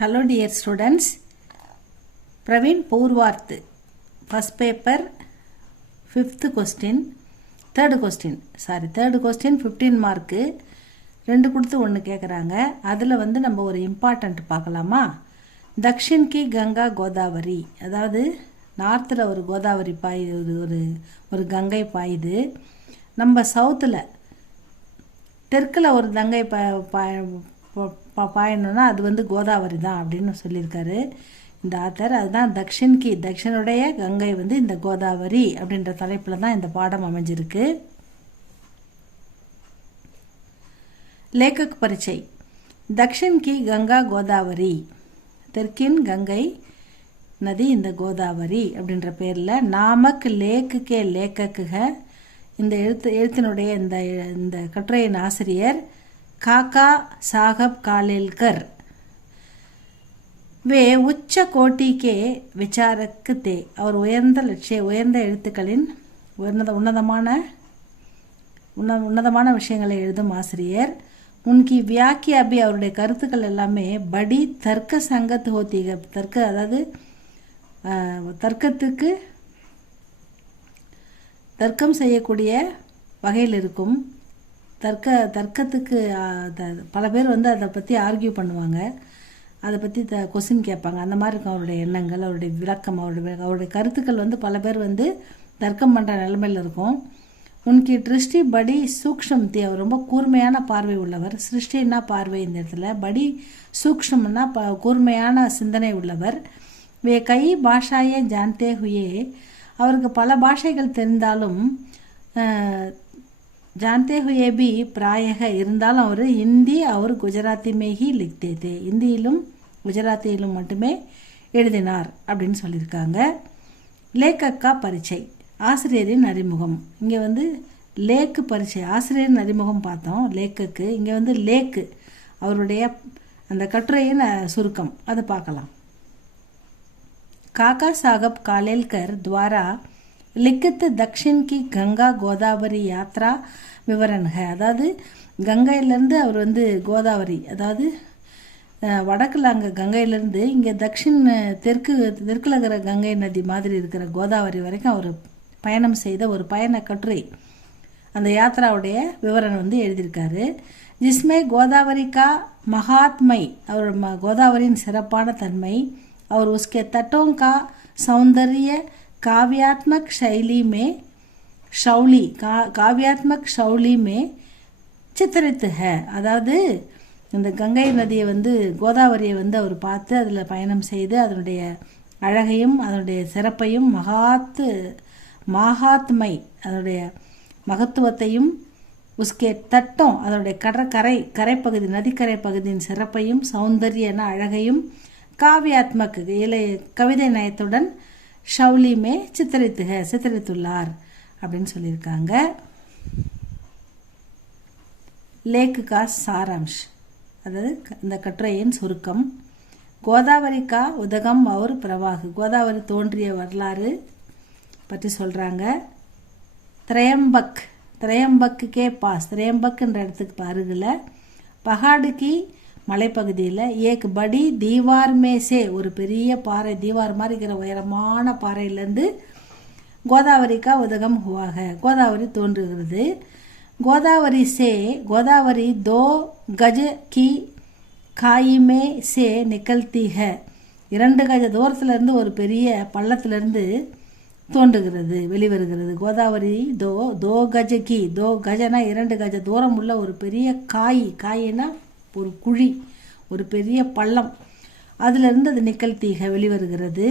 Hello dear students, Praveen Purvarth, first paper, third question, 15 mark, ரெண்டு கொடுத்து ஒன்று கேட்குறாங்க. அதில் வந்து நம்ம ஒரு இம்பார்ட்டண்ட் பார்க்கலாமா? தக்ஷின் கி கங்கா கோதாவரி, அதாவது நார்த்தில் ஒரு கோதாவரி பாயுது, ஒரு கங்கை பாயுது. நம்ம சவுத்தில் தெற்கில் ஒரு கங்கை பாயணுன்னா அது வந்து கோதாவரி தான் அப்படின்னு சொல்லியிருக்காரு இந்த ஆத்தர். அதுதான் தக்ஷனுடைய கங்கை வந்து இந்த கோதாவரி அப்படின்ற தலைப்பில் தான் இந்த பாடம் அமைஞ்சிருக்கு. லேக்கக் பரிச்சை. தக்ஷின் கி கங்கா கோதாவரி, தெற்கின் கங்கை நதி இந்த கோதாவரி அப்படின்ற பேரில். நாமக் லேக்குக்கே லேக்கக்குக, இந்த எழுத்தினுடைய இந்த கட்டுரையின் ஆசிரியர் காக்கா சாஹப் காலேல்கர். வே உச்ச கோட்டிக்கே விசாரக்கு தே, அவர் உயர்ந்த எழுத்துக்களின் உன்னதமான விஷயங்களை எழுதும் ஆசிரியர். உன்கி வியாக்கியா அபி, அவருடைய கருத்துக்கள் எல்லாமே படி தர்க்க சங்கத் ஹோத்திக, அதாவது தர்க்கம் செய்யக்கூடிய வகையில் இருக்கும். தர்க்கத்துக்கு பல பேர் வந்து அதை பற்றி ஆர்கியூ பண்ணுவாங்க, அதை பற்றி கொஸ்டின் கேட்பாங்க. அந்த மாதிரி இருக்கும் அவருடைய எண்ணங்கள், அவருடைய விளக்கம், அவருடைய கருத்துக்கள் வந்து பல பேர் வந்து தர்க்கம் பண்ணுற நிலைமையில் இருக்கும். உன்கி திருஷ்டி படி சூக்ஷ்ம் தி, அவர் ரொம்ப கூர்மையான பார்வை உள்ளவர். சிருஷ்டின்னா பார்வை இந்த இடத்துல, படி சூக்ஷ்ம்னா கூர்மையான சிந்தனை உள்ளவர். வே கை பாஷாயே ஜான்தே ஹுயே, அவருக்கு பல பாஷைகள் தெரிந்தாலும் ஜான்தே ஹுயே பி பிராயக, இருந்தாலும் அவர் ஹிந்தி அவர் குஜராத்தி மேஹி லிக்தே தே, இந்தியிலும் குஜராத்தியிலும் மட்டுமே எழுதினார் அப்படின்னு சொல்லியிருக்காங்க. லேக்கக்கா பரிச்சை, ஆசிரியரின் அறிமுகம். இங்கே வந்து லேக்கு பரிச்சை, ஆசிரியரின் அறிமுகம் பார்த்தோம் லேக்குக்கு. இங்கே வந்து லேக்கு அவருடைய அந்த கட்டுரையின் சுருக்கம், அதை பார்க்கலாம். காக்கா சாஹப் காலேல்கர் துவாரா லிக்கித் தக்ஷின் கி கங்கா கோதாவரி யாத்ரா விவரன்க, அதாவது கங்கையிலேருந்து அவர் வந்து கோதாவரி, அதாவது வடக்கில் அங்கே கங்கையிலேருந்து இங்கே தெற்கில் இருக்கிற கங்கை நதி மாதிரி இருக்கிற கோதாவரி வரைக்கும் அவர் பயணம் செய்த ஒரு பயண கட்டுரை, அந்த யாத்ராவுடைய விவரம் வந்து எழுதியிருக்காரு. ஜிஸ்மே கோதாவரிக்கா மகாத்மை, அவர் கோதாவரியின் சிறப்பான தன்மை, और उसके तटों का सौंदर्य काव्यात्मक शैली में चित्रित है. अதாவது இந்த கங்கை நதியை வந்து கோதாவரியை வந்து அவர் பார்த்து அதில் பயணம் செய்து அதனுடைய அழகையும் அதனுடைய சிறப்பையும் மகாத்மை அதனுடைய மகத்துவத்தையும், உஸ்கே தட்டம் அதனுடைய கரைப்பகுதி நதிக்கரை பகுதியின் சிறப்பையும், சௌந்தர்யன அழகையும், காவியாத்மக் கவிதை நயத்துடன் ஷவுலிமே சித்தரித்துள்ளார் அப்படின்னு சொல்லியிருக்காங்க. லேக்கு கா சாராம்ஷ், அதாவது இந்த கட்டுரையின் சுருக்கம். கோதாவரி கா உதகம் और பிரவாகு, கோதாவரி தோன்றிய வரலாறு பற்றி சொல்கிறாங்க. திரையம்பக்கு பாஸ், திரையம்பக்குன்ற இடத்துக்கு அருகில் பஹாடுக்கு மலைப்பகுதியில் ஏக் படி தீவார் மேசே, ஒரு பெரிய பாறை, தீவார் மாதிரி இருக்கிற உயரமான பாறையிலேருந்து கோதாவரிக்கா உதகம் ஹுவாக, கோதாவரி தோன்றுகிறது. கோதாவரி தோ கஜ கி காயிமே சே நிகழ்த்தி ஹ, 2 கஜ தூரத்திலிருந்து ஒரு பெரிய பள்ளத்திலிருந்து தோன்றுகிறது, வெளிவருகிறது. கோதாவரி தோ கஜனா 2 கஜ தூரம் உள்ள ஒரு பெரிய காயினா ஒரு குழி, ஒரு பெரிய பள்ளம், அதிலிருந்து அது நிகழ்த்தீக வெளிவருகிறது.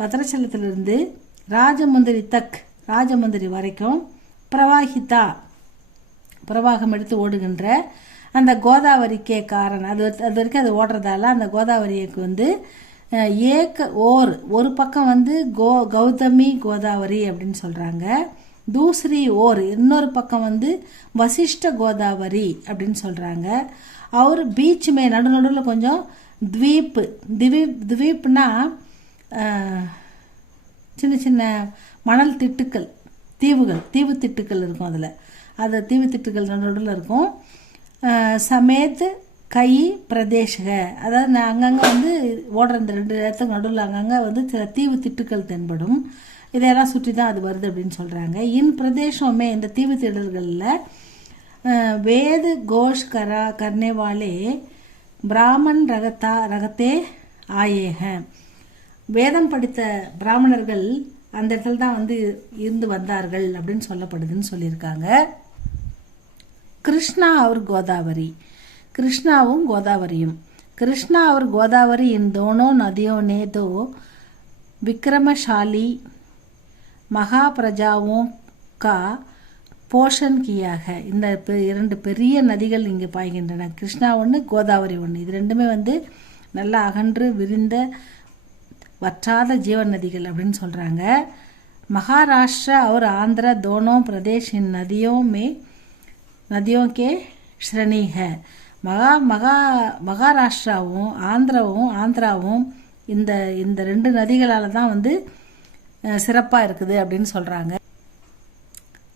பத்ரச்சலத்திலிருந்து ராஜமுந்திரி வரைக்கும் பிரவாகம் எடுத்து ஓடுகின்ற அந்த கோதாவரிக்கே காரணம், அது வரைக்கும் அது ஓடுறதால அந்த கோதாவரிக்கு வந்து ஒரு பக்கம் வந்து கௌதமி கோதாவரி அப்படின்னு சொல்கிறாங்க. தூசரி இன்னொரு பக்கம் வந்து வசிஷ்ட கோதாவரி அப்படின்னு சொல்கிறாங்க. அவர் பீச்சுமே நடுநடுவில் கொஞ்சம் த்வீப்னா சின்ன சின்ன மணல் தீவு திட்டுக்கள் இருக்கும், அதில் அது தீவு திட்டுக்கள் நடுநடுவில் இருக்கும். சமேத் கை பிரதேசக, அதாவது அங்கங்கே வந்து ஓடுற இந்த 2 இடத்துக்கு நடுவில் அங்கங்கே வந்து சில தீவு திட்டுக்கள் தென்படும். இதையெல்லாம் சுற்றி தான் அது வருது அப்படின்னு சொல்கிறாங்க. இன் பிரதேசமே இந்த தீவு திடல்களில் வேத கோஷ் கர்னேவாலே பிராமன் ரகத்தே ஆயேக, வேதம் படித்த பிராமணர்கள் அந்த இடத்துல தான் வந்து இருந்து வந்தார்கள் அப்படின்னு சொல்லப்படுதுன்னு சொல்லியிருக்காங்க. கிருஷ்ணா அவர் கோதாவரி, கிருஷ்ணாவும் கோதாவரியும். கிருஷ்ணா அவர் கோதாவரி इन दोनों नदियों ने तो विक्रमशाली महाप्रजाओं का போஷன் கியாக. இந்த 2 பெரிய நதிகள் இங்கே பாய்கின்றன. கிருஷ்ணா ஒன்று, கோதாவரி ஒன்று. இது ரெண்டுமே வந்து நல்லா அகன்று விரிந்த வற்றாத ஜீவன் நதிகள் அப்படின்னு சொல்கிறாங்க. மகாராஷ்டிரா और आंध्र दोनों प्रदेश इन नदियों के श्रेणी है. மகாராஷ்டிராவும் ஆந்திராவும் இந்த 2 நதிகளால் தான் வந்து சிறப்பாக இருக்குது அப்படின்னு சொல்கிறாங்க.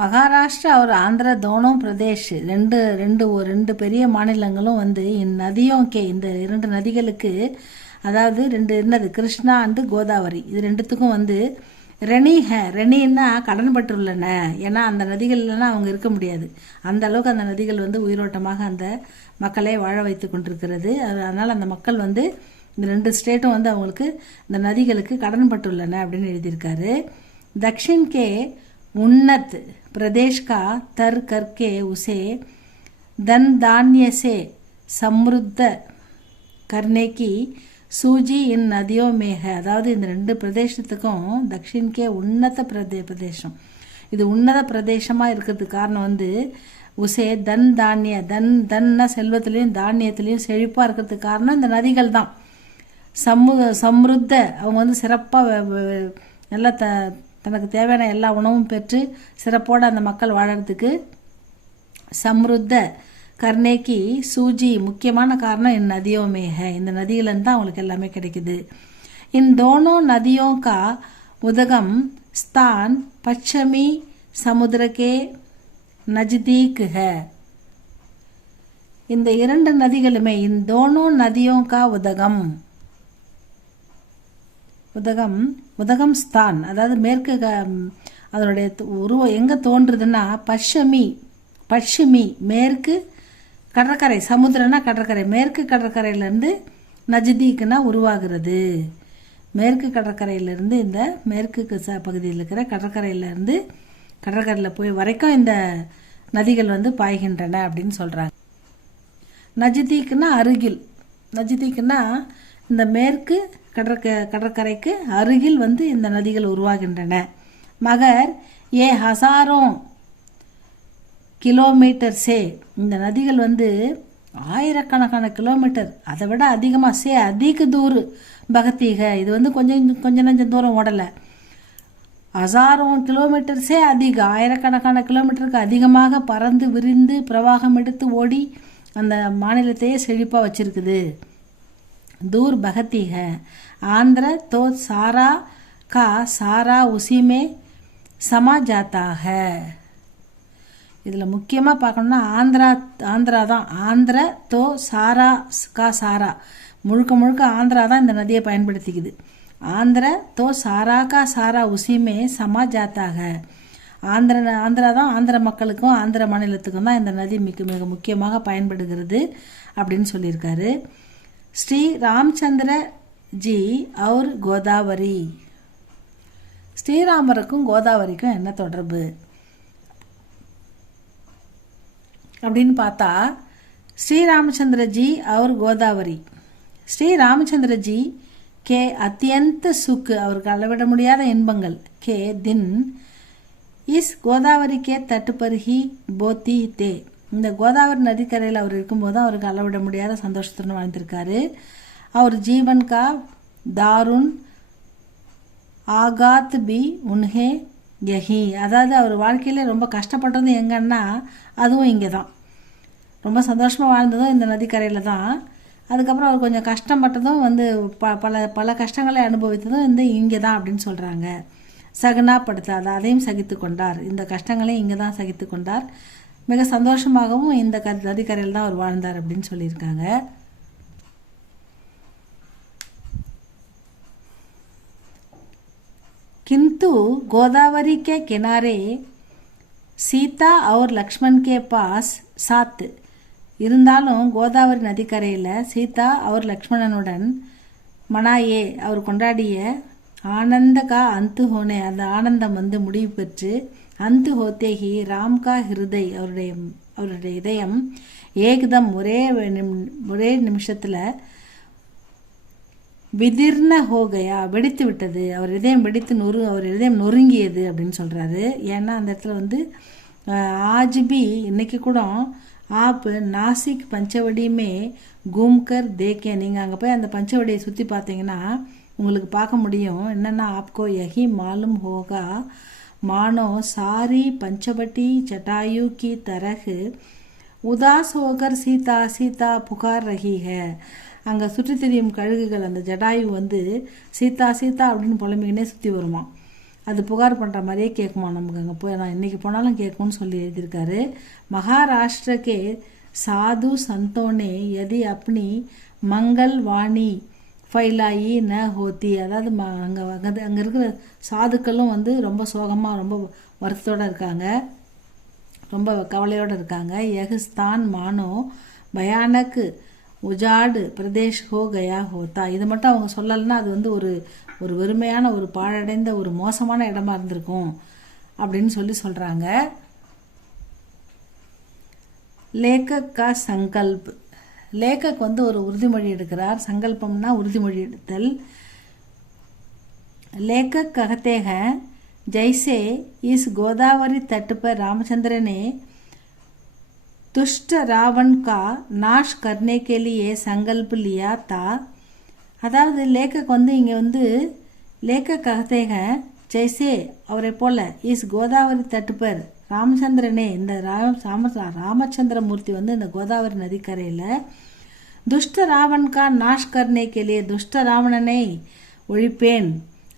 மகாராஷ்டிரா ஒரு ஆந்திரா தோனோம் பிரதேஷ் ரெண்டு பெரிய மாநிலங்களும் வந்து நதியும் இந்த 2 நதிகளுக்கு, அதாவது 2 என்னது கிருஷ்ணா அண்டு கோதாவரி, இது 2த்துக்கும் வந்து ரெணின்னா கடன் பட்டுள்ளன. ஏன்னா அந்த நதிகள் இல்லைன்னா அவங்க இருக்க முடியாது. அந்த அளவுக்கு அந்த நதிகள் வந்து உயிரோட்டமாக அந்த மக்களை வாழ வைத்து கொண்டிருக்கிறது. அதனால் அந்த மக்கள் வந்து இந்த 2 ஸ்டேட்டும் வந்து அவங்களுக்கு இந்த நதிகளுக்கு கடன் பட்டுள்ளன அப்படின்னு எழுதியிருக்காரு. தக்ஷின் கே உன்னத் प्रदेश का तर करके उसे धन धान्य से समृद्ध करने की सूजी इन नदियों में है. அதாவது இந்த 2 பிரதேசத்துக்கும் தக்ஷின்கே உன்னத பிரதேசம், இது உன்னத பிரதேசமாக இருக்கிறதுக்கு காரணம் வந்து உசே தன்னா செல்வத்திலையும் தானியத்திலையும் செழிப்பாக இருக்கிறதுக்கு காரணம் இந்த நதிகள் தான். சம்ருத்த, அவங்க வந்து சிறப்பாக நல்லா தனக்கு தேவையான எல்லா உணவும் பெற்று சிறப்போடு அந்த மக்கள் வாழறதுக்கு சம்ருத்த கர்ணேக்கி சூஜி முக்கியமான காரணம் என் நதியோமே ஹே, இந்த நதியிலேருந்து தான் அவங்களுக்கு எல்லாமே கிடைக்குது. इन दोनों नदियों का उद्गम स्थान पश्चिमी समुद्र के नजदीक है. இந்த 2 நதிகளுமே इन दोनों नदियों का உதகம் ஸ்தான், அதாவது மேற்கு, அதனுடைய உருவம் எங்கே தோன்றுதுன்னா பஷ்சிமி மேற்கு கடற்கரை, சமுத்திரம்னா கடற்கரை, மேற்கு கடற்கரையிலேருந்து நஜ்தீக்குன்னா உருவாகிறது. மேற்கு கடற்கரையிலேருந்து இந்த மேற்கு பகுதியில் இருக்கிற கடற்கரையில் போய் வரைக்கும் இந்த நதிகள் வந்து பாய்கின்றன அப்படின்னு சொல்கிறாங்க. நஜ்தீக்குன்னா அருகில், நஜ்தீக்குன்னா இந்த மேற்கு கடற்கரைக்கு அருகில் வந்து இந்த நதிகள் உருவாகின்றன. மகர் ஏ ஹசாரோ கிலோமீட்டர் சே, இந்த நதிகள் வந்து ஆயிரக்கணக்கான கிலோமீட்டர், அதை விட அதிகமாக சே அதிக தூர் பகத்தீக, இது வந்து கொஞ்சம் தூரம் ஓடலை. ஹசாரோ கிலோமீட்டர் சே அதிக, ஆயிரக்கணக்கான கிலோமீட்டருக்கு அதிகமாக பறந்து விரிந்து பிரவாகம் எடுத்து ஓடி அந்த மாநிலத்தையே செழிப்பாக வச்சிருக்குது. दूर बहती है. आंध्र तो सारा का सारा उसी में समा जाता है. இதில் முக்கியமாக பார்க்கணும்னா ஆந்திரா தான். ஆந்திர தோ சாரா கா சாரா, முழுக்க ஆந்திரா தான் இந்த நதியை பயன்படுத்திக்குது. ஆந்திர தோ சாரா கா சாரா உசிமே சமா ஜாத்தாக. ஆந்திரா தான் ஆந்திர மக்களுக்கும் ஆந்திர மாநிலத்துக்கும் தான் இந்த நதி மிக முக்கியமாக பயன்படுகிறது அப்படின்னு சொல்லியிருக்காரு. ஸ்ரீ ராமச்சந்திர ஜி அவர் கோதாவரி, ஸ்ரீராமருக்கும் கோதாவரிக்கும் என்ன தொடர்பு அப்படின்னு பார்த்தா, ஸ்ரீ ராமச்சந்திர ஜி அவர் கோதாவரி, ஸ்ரீ ராமச்சந்திர ஜி கே அத்தியந்த சுக், அவருக்கு அளவிட முடியாத இன்பங்கள், கே தின் இஸ் கோதாவரி கே தட்டு பருகி போத்தி தே, இந்த கோதாவரி நதிக்கரையில் அவர் இருக்கும்போது அவருக்கு அளவிட முடியாத சந்தோஷத்துடன் வாழ்ந்திருக்காரு. அவர் ஜீவன் கா தாருன் ஆகாத் பி உன்ஹே யஹி, அதாவது அவர் வாழ்க்கையில் ரொம்ப கஷ்டப்பட்டது எங்கன்னா அதுவும் இங்கே தான். ரொம்ப சந்தோஷமாக வாழ்ந்ததும் இந்த நதிக்கரையில் தான். அதுக்கப்புறம் அவர் கொஞ்சம் கஷ்டப்பட்டதும் வந்து பல கஷ்டங்களை அனுபவித்ததும் இந்த இங்கே தான் அப்படின்னு சொல்கிறாங்க. சகனாப்படுத்தாத, அதையும் சகித்து கொண்டார், இந்த கஷ்டங்களையும் இங்கே தான் சகித்து கொண்டார். மிக சந்தோஷமாகவும் இந்த நதிக்கரையில் தான் அவர் வாழ்ந்தார் அப்படின்னு சொல்லியிருக்காங்க. किंतु गोदावरी के किनारे सीता और लक्ष्मण के पास साथ இருந்தாலும் கோதாவரி நதிக்கரையில் சீதா அவர் லக்ஷ்மணனுடன் மனாயே அவர் கொண்டாடிய ஆனந்த கா அந்து ஹோனே அந்த ஆனந்தம் வந்து முடிவு பெற்று அந்து ஹோத்தேகி ராம் கா ஹிருதய் அவருடைய இதயம் ஏகதம் ஒரே நிமிஷத்தில் விதிர்ன ஹோகையா வெடித்து விட்டது, அவர் இதயம் அவர் இதயம் நொறுங்கியது அப்படின்னு சொல்கிறாரு. ஏன்னா அந்த இடத்துல வந்து ஆஜ்பி இன்னைக்கு கூட ஆப் நாசிக் பஞ்சவடியுமே கூம்கர் தேக்கே, நீங்கள் அங்கே போய் அந்த பஞ்சவடியை சுற்றி பார்த்தீங்கன்னா உங்களுக்கு பார்க்க முடியும். என்னென்னா ஆப்கோ யஹி மாலும் ஹோகா மானோ சாரி பஞ்சவட்டி ஜட்டாயு கி தரகு உதாஸ் ஹோகர் சீதா சீதா புகார் ரஹி ஹை. அங்கே சுற்றி திரியும் கழுகுகள் அந்த ஜடாயு வந்து சீதா சீதா அப்படின்னு புலம்பிக்கினே சுற்றி வருமா. அது புகார் பண்ணுற மாதிரியே கேட்குமா நமக்கு. அங்கே போய் நான் இன்றைக்கி போனாலும் கேட்கும்னு சொல்லி எழுதியிருக்காரு. மகாராஷ்டிரக்கே சாது சந்தோனே யதி அப்பனி மங்கள் வாணி ஃபைலாயி ந ஹோத்தி. அதாவது அங்கே இருக்கிற சாதுக்களும் வந்து ரொம்ப சோகமாக ரொம்ப வருத்தத்தோடு இருக்காங்க, ரொம்ப கவலையோடு இருக்காங்க. யகுஸ்தான் மானோ பயானக்கு உஜாடு பிரதேஷ் ஹோ கயா ஹோத்தா. இது மட்டும் அவங்க சொல்லலைன்னா அது வந்து ஒரு வெறுமையான ஒரு பாழடைந்த ஒரு மோசமான இடமா இருந்திருக்கும் அப்படின்னு சொல்கிறாங்க. லேக்கக் கா சங்கல்ப், லேக்கக் வந்து ஒரு உறுதிமொழி எடுக்கிறார். சங்கல்பம்னா உறுதிமொழி எடுத்தல். लेखक कहते हैं जैसे इस गोदावरी तट पर रामचंद्र ने दुष्ट रावण का नाश करने के लिए संकल्प लिया था. அதாவது லேக்கக் வந்து இங்கே வந்து லேக்கக் कहते हैं जैसे அவரை போல இஸ் கோதாவரி தட்டு பர் ராமச்சந்திரனே இந்த ராமச்சந்திரமூர்த்தி வந்து இந்த கோதாவரி நதிக்கரையில் துஷ்ட ராவன் கா நாஷ் கர்னே கேலியே துஷ்ட ராவணனை ஒழிப்பேன்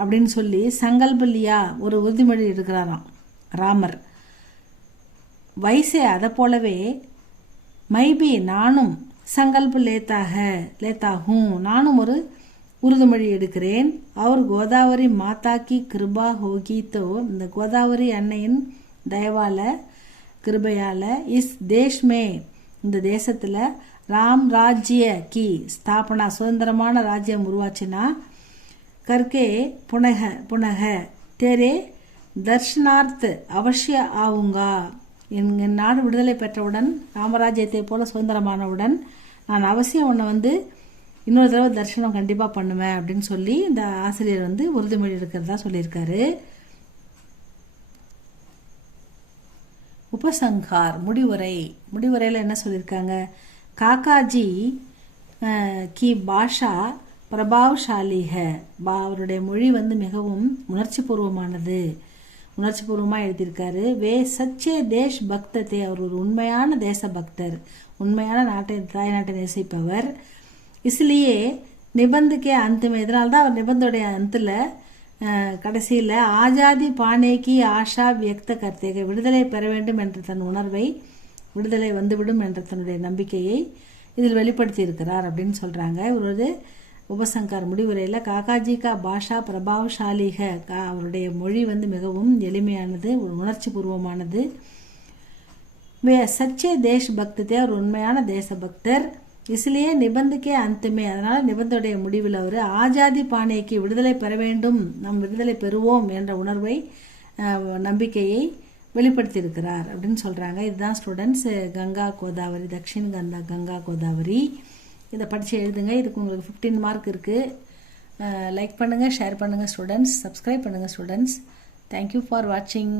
அப்படின்னு சொல்லி சங்கல்பலியா ஒரு உறுதிமொழி எடுக்கிறாராம் ராமர். வயசே அதை போலவே மைபி நானும் சங்கல்ப லேத்தாகும் நானும் ஒரு உறுதிமொழி எடுக்கிறேன். அவர் கோதாவரி மாதா கி கிருபா ஹோகித்தோ இந்த கோதாவரி அன்னையின் தயவால கிருபையால இஸ் தேஷ்மே இந்த தேசத்தில் ராம் ராஜ்ய கி ஸ்தாபனா சுதந்திரமான ராஜ்யம் உருவாச்சுன்னா கர்கே புனக தேரே தர்ஷனார்த் அவசிய ஆவுங்கா. என் நாடு விடுதலை பெற்றவுடன் ராமராஜ்யத்தை போல சுதந்திரமானவுடன் நான் அவசியம் உன்னை வந்து இன்னொரு தடவை தரிசனம் கண்டிப்பாக பண்ணுவேன் அப்படின்னு சொல்லி இந்த ஆசிரியர் வந்து உறுதிமொழி இருக்கிறதா சொல்லியிருக்காரு. உபசங்கார் முடிவுரையில் என்ன சொல்லியிருக்காங்க? காக்காஜி கி பாஷா பிரபாவசாலி ஹை. அவருடைய மொழி வந்து மிகவும் உணர்ச்சிபூர்வமாக எழுதியிருக்காரு. வே சச்சே தேஷ் பக்தத்தை அவர் ஒரு உண்மையான தேச பக்தர், உண்மையான தாய்நாட்டை நேசிப்பவர். இஸ்லியே நிபந்துக்கே அந்தமே இதனால்தான் அவர் நிபந்தோடைய அந்தில் கடைசியில் ஆஜாதி பானேக்கி ஆஷா வியக்த கர்த்தேக விடுதலை பெற வேண்டும் என்ற தன் உணர்வை விடுதலை வந்துவிடும் என்ற தன்னுடைய நம்பிக்கையை இதில் வெளிப்படுத்தி இருக்கிறார் அப்படின்னு சொல்கிறாங்க. இவரது உபசங்கார் முடிவுரையில் காக்காஜி கா பாஷா பிரபாவசாலிக அவருடைய மொழி வந்து மிகவும் எளிமையானது, உணர்ச்சி பூர்வமானது. சச்சே தேஷ் பக்தத்தை அவர் உண்மையான தேசபக்தர். இஸ்லியே நிபந்துக்கே அந்தமே அதனால் நிபந்தோடைய முடிவில் அவர் ஆஜாதி பானேக்கு விடுதலை பெற வேண்டும், நாம் விடுதலை பெறுவோம் என்ற உணர்வை நம்பிக்கையை வெளிப்படுத்தியிருக்கிறார் அப்படின்னு சொல்கிறாங்க. இதுதான் ஸ்டூடெண்ட்ஸ் கங்கா கோதாவரி தக்ஷின் கங்கா கோதாவரி. இதை படித்து எழுதுங்க. இதுக்கு உங்களுக்கு 15 மார்க் இருக்குது. லைக் பண்ணுங்கள், ஷேர் பண்ணுங்கள் ஸ்டூடெண்ட்ஸ், சப்ஸ்கிரைப் பண்ணுங்கள் ஸ்டூடெண்ட்ஸ். தேங்க்யூ ஃபார் வாட்சிங்.